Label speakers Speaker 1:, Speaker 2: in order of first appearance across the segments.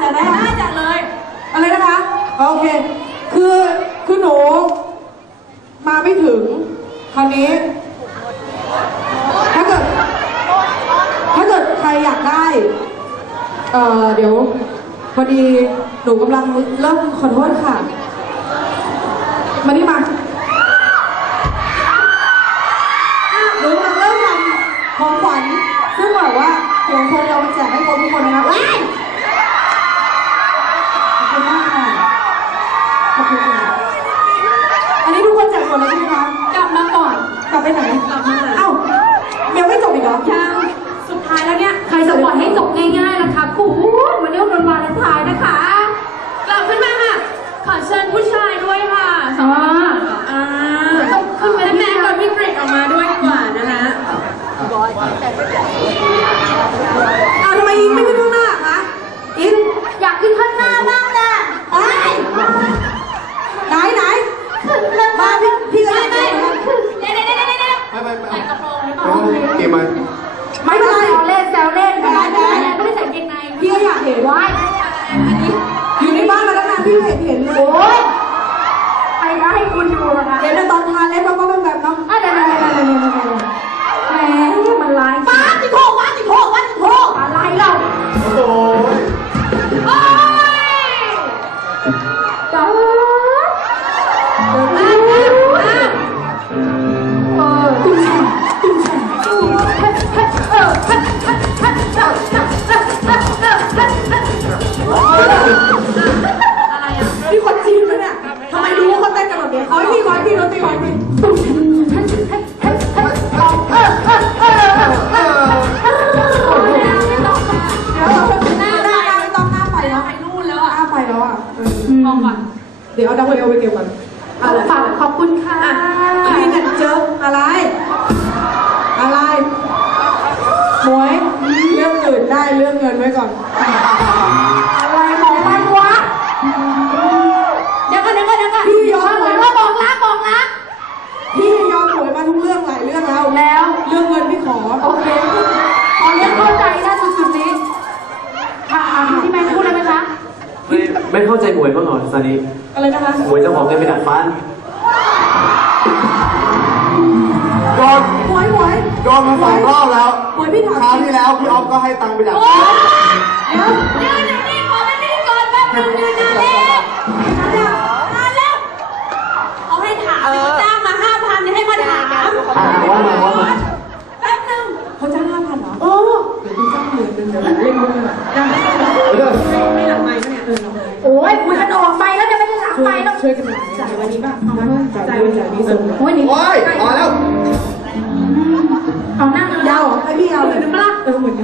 Speaker 1: ได้จัดเลย
Speaker 2: อะไรนะคะโอเคคือหนูมาไม่ถึงคราวนี้ถ้าเกิดใครอยากได้เดี๋ยวพอดีหนูกำลังเริ่มขอโทษค่ะมานี่มาหนูกำลังเริ่มทำของขวัญซึ่งแบบว่าเดี๋ยวคนเราแจกให้คนทุกคนนะครับขอบคุณมากค่ะขอบคุณค่ะอันนี้ทุกคนแจกหมดแล้วใช่ไหมคะ
Speaker 1: กลับมาก่อน
Speaker 2: กลับไปไหน
Speaker 1: กลับมา
Speaker 2: เอ้ายังไม่จบอีกเหรอ
Speaker 1: ยังสุดท้ายแล้วเนี่ยใครจะปล่อยให้จบง่ายๆล่ะคะคุณวันนี้วันวาเลนไทน์นะคะกลับขึ้นมาค่ะขอเชิญผู้ชายด้วยค่ะขึ้นมาแม่กับพี่เกรดออกมาด้วยดีกว่านะคะ
Speaker 2: ทำไมอิงไม่ขึ้นข้างหน้าคะอิง
Speaker 1: อยากขึ้นข้างหน้าบ้างนะ
Speaker 2: ไหนมาพี่ก็ยัง
Speaker 1: ไม่
Speaker 3: ใส่กระโปรงหรือเปล่าเกมมา
Speaker 2: ไม่เป็นไร
Speaker 1: แซวเล่นไม่ได้ใส่เกงใน
Speaker 2: พี่ก็อยากเห็นว่าอยู่ในบ้านมาตั้งนานพี่เห็นเลยโอ้ย
Speaker 1: ไปได้ให้คุณดูนะคะ
Speaker 2: เห็นในตอนทานเล็บเราก็เป็นแบบน้อง
Speaker 1: แหมมันร้าย
Speaker 2: ว้าติโก้
Speaker 1: อะไรเรา
Speaker 3: โอ้
Speaker 1: ยจ้า
Speaker 2: พี่คนจีนไหมเนี่ยทำไมรู้ว่าเขาเต้นกันแบบนี้พี่รถตีก่อนพี่
Speaker 1: มองก่อน
Speaker 2: เดี๋ยวเอาดังเวลไปเก็บก่อน
Speaker 1: ขอบคุณค่ะ
Speaker 2: พี่เนี่ยเจออะไรหมวยเรื่องอื่นได้เรื่องเงินไว้ก่อน
Speaker 1: อะไรของมันวะเดี๋ยวก่อน
Speaker 2: พี่ยอมหวย
Speaker 1: ว่าบอกรัก
Speaker 2: พี่ยอมหวยมาทุกเรื่องหลายเรื่องแล้วเรื่องเงินพี่ขอ
Speaker 1: โอเคขอเรียกเข้าใจนะสุดๆนี้ที่แม่พูดอะไรไหมคะ
Speaker 3: ไม่เข้าใจหมวยบ้างเหรอซานิ
Speaker 2: อะไรนะคะ
Speaker 3: หมวยเจ้าของเงินไปดัดฟัน
Speaker 2: หมวย
Speaker 3: โดนมา2 รอบแล้ว
Speaker 2: หมวยพี่ถาม
Speaker 3: คราวที่แล้วพี่ออฟก็ให้ตังค์ไปดัดฟัน
Speaker 1: เดี๋ยวนี่ขอเป็นพิธีกรแป๊บนึงนานแล้วเขาให้ถามเขาจ้างมา 5,000ให้มาถาม
Speaker 3: ว่า
Speaker 1: แป๊บนึง
Speaker 2: เขาจ้าง 5,000เหรอเดี๋ยวพี่จ้าง10,000เดี๋ยวเล่นด้วยไม่หลังไม้เนี่ย
Speaker 1: โอ้ยคุยกันออกไปแล้วจะไม่ได้หลังไปแล้ว
Speaker 2: ช่วยกันจ่ายวันนี้ป่ะเอามาจ่ายนี้ส่ง
Speaker 3: โอ้ยพอแล้ว
Speaker 1: เอานั่ง
Speaker 2: ยาวให้พี่เอาเลย
Speaker 1: นึกป่ะ
Speaker 2: เหมือนกัน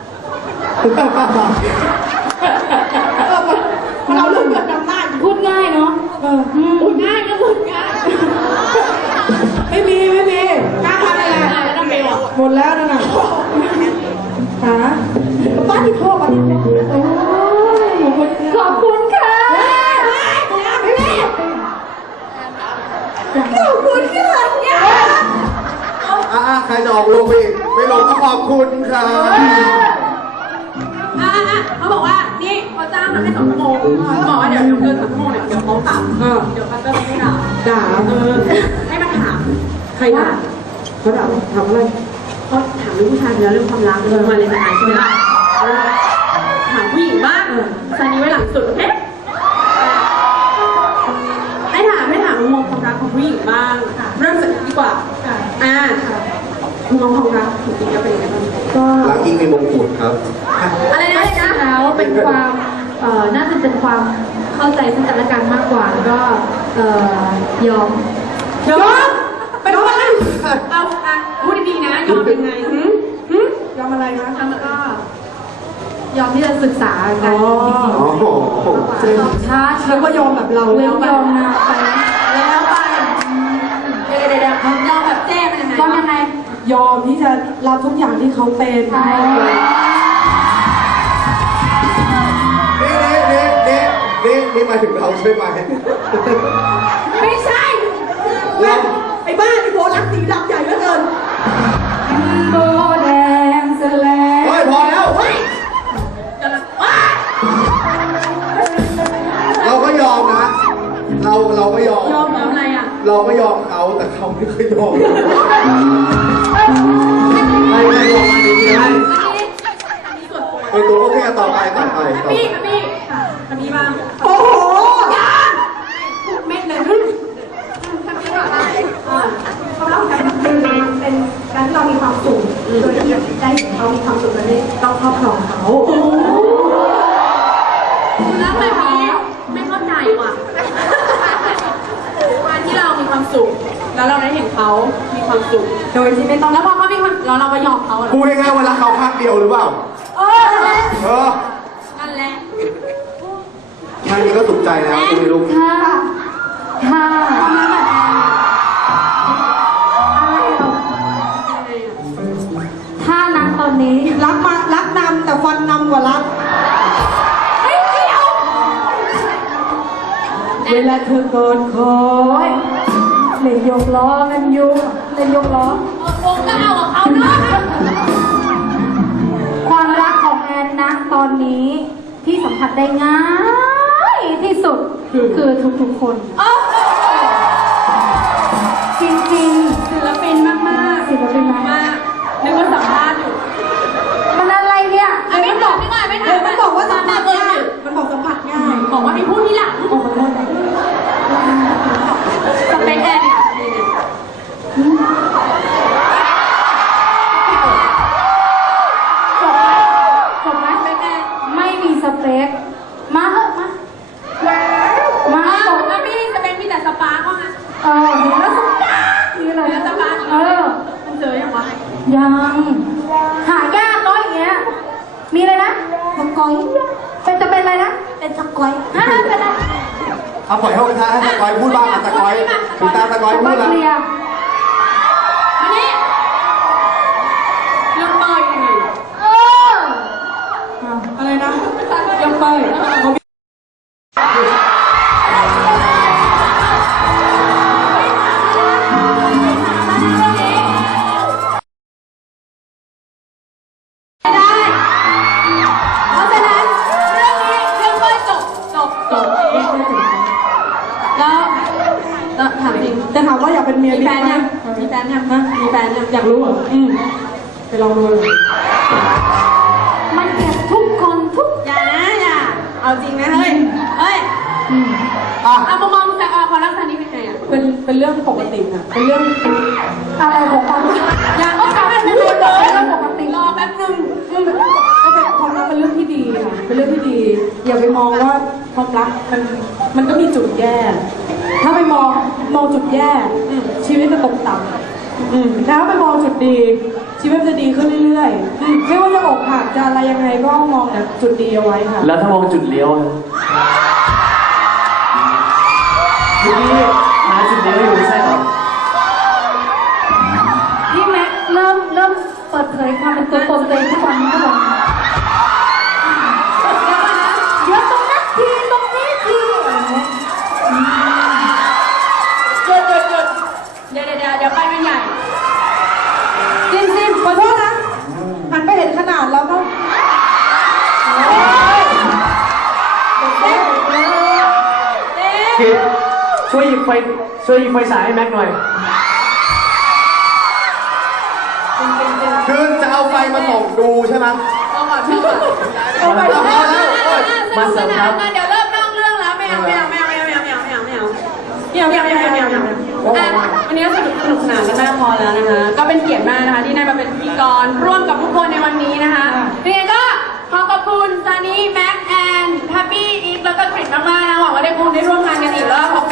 Speaker 2: เราเรื่องเกิดจำได้
Speaker 1: พูดง่ายเนาะพูดง่ายก็พูดง่าย
Speaker 2: ไม่มีกล้าทำอะไรหมดแล้วนั่นน่ะหาบ้านที่พ่อบ้านที่โอ้ย
Speaker 1: ขอบคุณค่ะ
Speaker 2: ขอบคุณค่ะ
Speaker 3: ใครจะออกลงไปอีกไม่ลงก็ขอบคุณครับ
Speaker 1: เขาบอกว่านี่เขาจ้างมาให้2 ชั่วโมงบอกว่าเดี๋ยวเกิน2 ชั่วโมงเดี๋ยวเขาตัดเดี๋ยวพัตเตอร์ไม่ด่าให้มาถาม
Speaker 2: ใครด่าเขาด่าถามอะไร
Speaker 1: เขาถามเรื่องผู้ชายแล้วเรื่องความรักเรื่องมาเลยนานใช่ไหมล่ะถามผู้หญิงบ้างซานีไว้หลังสุดโอเคให้ถามมุมมองความรักของผู้หญิงบ้างเริ่มจากดีกว่ามุมมองความรักของอิงจะเป็นยังไงบ้าง
Speaker 3: ก็รักอิงในมงกุฎครับ
Speaker 1: อะไรนะแล้วเป็นความน่าจะเป็นความเข้าใจซึ่งกันและกันมากกว่าก็ยอม
Speaker 2: ไปยอมอะไร
Speaker 1: เอาพูดดีๆนะยอมยังไง
Speaker 2: ยอมอะไรนะ
Speaker 1: แล้วก็ยอมที่จะศึกษากันจริง
Speaker 2: ๆช้าแล้วก็ยอมแบบเรา
Speaker 1: แล้วยอมนะไป
Speaker 2: แล้วไป
Speaker 1: เดี๋ยวยอมแบบแจ้งยอมยังไง
Speaker 2: ยอมที่จะรับทุกอย่างที่เขาเป็น
Speaker 3: นี่มาถึงเราใช่ไหม
Speaker 1: ไม่ใช่
Speaker 2: ไอ้บ้าไอ้โบรักสีดำใหญ่เหลือเกิน
Speaker 1: โบแดงแสลง
Speaker 3: พอแล้วไม่เคยยอม
Speaker 4: ไม่ลงมาดีๆให้
Speaker 1: อันนี้ส่วนตัว
Speaker 3: ตัวโอเคต่อไปต่อไป
Speaker 1: พี่กับพี่ค่ะกับพี่บ้าง
Speaker 2: โอ้โห
Speaker 1: เม็ดเลย
Speaker 5: ความรักของการเป็นการที่เรามีความสุขโดยที่ได้เห็นเขามีความสุขและได้ต้องครอบครองเขา
Speaker 1: แล้วแบบนี้ไม่เข้าใจว่ะการที่เรามีความสุข แล้วเราได้เห็นเขามีความสุข
Speaker 5: โดยที่ไม่ต้อง
Speaker 1: แล้วพอเขามีความแล้วเราก็ยอมเขาเหรอ
Speaker 3: พูดง่ายๆว่ารักเขาข้างเดียวหรือเปล่า
Speaker 1: เออ
Speaker 3: นั่นแหละ
Speaker 1: นั่นแหละ
Speaker 3: แค่นี้ก็สุขใจแล้วคุณลูก
Speaker 1: ถ้าถ้านะตอนนี้
Speaker 2: รักนำแต่ฟันนำกว่ารัก
Speaker 1: ไม่เกี่ยว
Speaker 2: เวลาเธอกอดคอยเล่นยกล้อกันอยู่เล่นยกล้อ
Speaker 1: วงก็เอาของเขาเนาะ
Speaker 6: ความรักของแอนนะตอนนี้ที่สัมผัสได้ง่ายที่สุดคือทุกๆคน
Speaker 1: โอ้
Speaker 6: จริง
Speaker 1: ศิลปินมากๆ
Speaker 6: ศิลปินมาก
Speaker 1: มากนึกว่าสัมภาษณ์อยู่
Speaker 6: ๆมันอะไรเนี่ย
Speaker 1: อ่ะไม่ถามไม่ถามไม่ถาม
Speaker 2: มันบอกว่าสัมผัสง่ายมันบอกสัมผัสง่าย
Speaker 1: บอกว่ามีผู้ที่หลัง
Speaker 2: โอ้ขอโทษนะ
Speaker 1: สเปคแอนเนี่ยจบไหมสเปคแอน
Speaker 6: ไม่มีสเปคมาเถอะมามา
Speaker 1: อ้าว
Speaker 6: บอก
Speaker 1: แล้วมีสเปคมีแต่สปาร์กว่างั้น
Speaker 6: เห็นแล้วสปาร์คนี่อะไร
Speaker 1: แล้วสปาร์ก มันเจอยังวะ
Speaker 6: ยังหายากเน้อยอย่างเงี้ยมีอะไรนะสกอยเป็นจะเป็นอะไรนะเป็นสกอยเป็นอะไร
Speaker 3: เอาปล่อยให้ตาตะกอยพูดบ้างตะกอยถึงตาตะกอยพูดแล้ว
Speaker 6: เคลียร์
Speaker 1: อันนี้เรื่องเปย์ยังไง
Speaker 6: เออ
Speaker 2: อะไรนะยังเปย
Speaker 1: ไม่ได้ เพราะฉะนั้นเรื่องนี้เรื่องเปย์จบแล้วถามจริง
Speaker 2: จะถามว่าอยากเป็นเมีย
Speaker 1: มี
Speaker 2: บิ๊
Speaker 1: แฟ
Speaker 2: ก
Speaker 1: น
Speaker 2: ไหม
Speaker 1: ยังมีแฟนยังมีแฟนยัง
Speaker 2: อยากรู้เหรอไปลองดูเลย
Speaker 6: มันเก็บทุกคนทุก
Speaker 1: อย่านะอย่า เอาจริงนะเฮ้ย เฮ้ย
Speaker 3: อ่ะ
Speaker 1: เอามามองจากความรักครั้งนี้เป็นไงอ่ะ
Speaker 2: เป็นเรื่องปกติค่ะเป็นเรื่อง
Speaker 6: อะไรของความรัก
Speaker 1: อย่าเอากลับไปเป็นเรื่องปกติรอแป๊บนึง
Speaker 2: ก็เป็นความรักเป็นเรื่องที่ดีค่ะเป็นเรื่องที่ดี อย่าไปมองว่าความรักมันก็มีจุดแย่ ถ้าไปมองจุดแย่ชีวิตจะตกต่ำแต่ถ้าไปมองจุดดี ชีวิตจะดีขึ้นเรื่อยๆไม่ว่าจะอกหักจะอะไรยังไงก็มองแต่จุดดีเอาไว้ค่ะ
Speaker 4: แล้วถ้ามองจุดเลี้ยวอะเมื่อกี้หาจุดเลี้ยวอยู่ไม่ใช่เหรอ
Speaker 6: พี่แม็กซ์เริ่มเปิดเผยความเป็นตัวตนตัวเองทุกวันทุกวันเดี๋ยวตรงนั้นทีตรงนี้ทีอะไรเงี้ย
Speaker 1: หยุดเดี๋ยวไปกันใหญ่
Speaker 2: ซิมขอโทษนะหันไปเห็นขนาดแล้วก็
Speaker 4: คิดช่วยหยิบไฟฉายให้แม็กหน่อย
Speaker 3: คือจะเอาไฟมาส่องดูใช่ไหม
Speaker 1: เอาก่อนเชื่อก่อน
Speaker 3: เอาไปเอาแล้ว
Speaker 4: มาสนุกครับ
Speaker 1: เดี๋ยวเริ่มนอกเรื่องแล้วไม่เอาอ่ะวันนี้สนุกสนานกันมากพอแล้วนะคะ ก็เป็นเกียรติมากนะคะที่ได้มาเป็นพิธีกรร่วมกับทุกคนในวันนี้นะคะยังไงก็ขอขอบคุณซานี่แม็กแอนแฮปปี้อีฟแล้วก็กริดมากๆนะหวังว่าได้คงได้ร่วมงานกันอีกแล้วขอบ